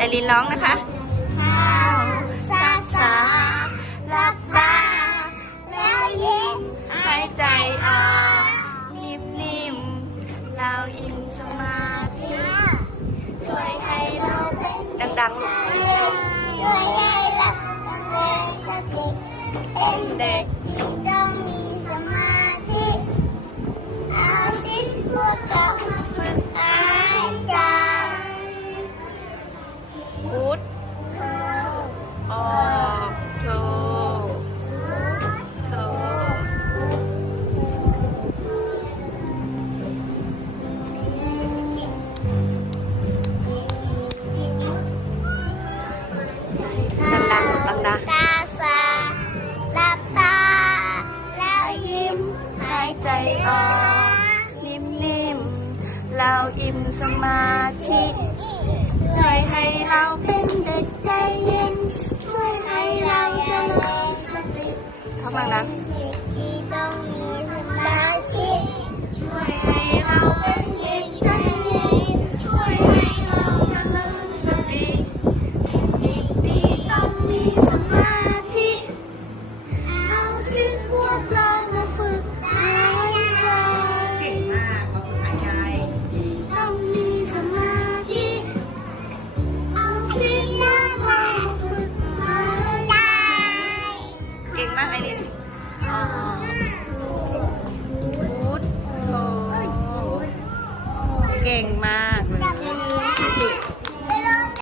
ไอรินร้องนะคะข้าวซาซาลับตาแล้วยิ้มหายใจออกนิ่มนิ่มเราอิ่มสมาธิช่วยให้เราเป็นดังๆลูกช่วยให้หลับตาเป็นเด็กที่ต้องมีสมา พุทออกโทโทดังๆลูกดังตาสาหลับตา แล้วยิ้มหายใจออกนิ่มๆ เราอิ่มสมาธิ เราเป็นเด็กใจเย็นช่วยให้เราเจริญสติที่ต้องมีสมาธิ เก่งมาก